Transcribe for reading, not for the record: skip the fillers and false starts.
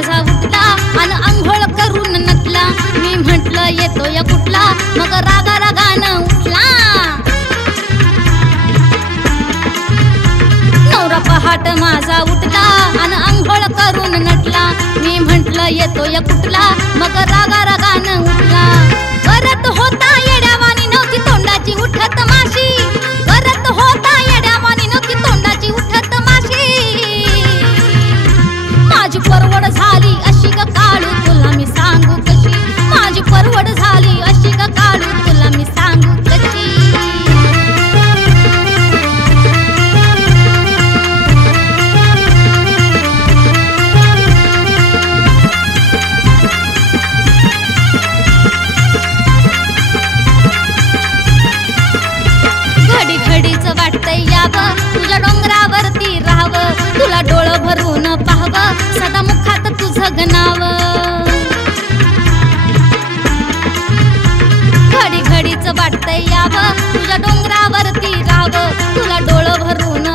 माझा उठला आणि अंघोळ करून नटला. मी म्हटलं येतोय कुठला, मग रागा रागानं उठला. नवरा पहाट माझा उठला आणि अंघोळ करून नटला. मी म्हटलं येतोय कुठला, मग रागा रागानं उठला. करत होता येड्यावानी नव्हती तोंडाची उठत माशी. करत होता येड्यावानी नव्हती तोंडाची उठत माशी. माझी परवड झाली अशी ग काळू तुला मी सांगू कशी. माझी परवड झाली अशी ग काळू तुला मी सांगू कशी. घडी घडीच वाटतंय यावं तुझ्या डोंगरावरती राहावं. तुला डोळं भरून पाहावं सदा मुखात तुझं गणाव. घडी घडीच वाटतंय यावं तुझ्या डोंगरावरती राहावं. तुला डोळं भरून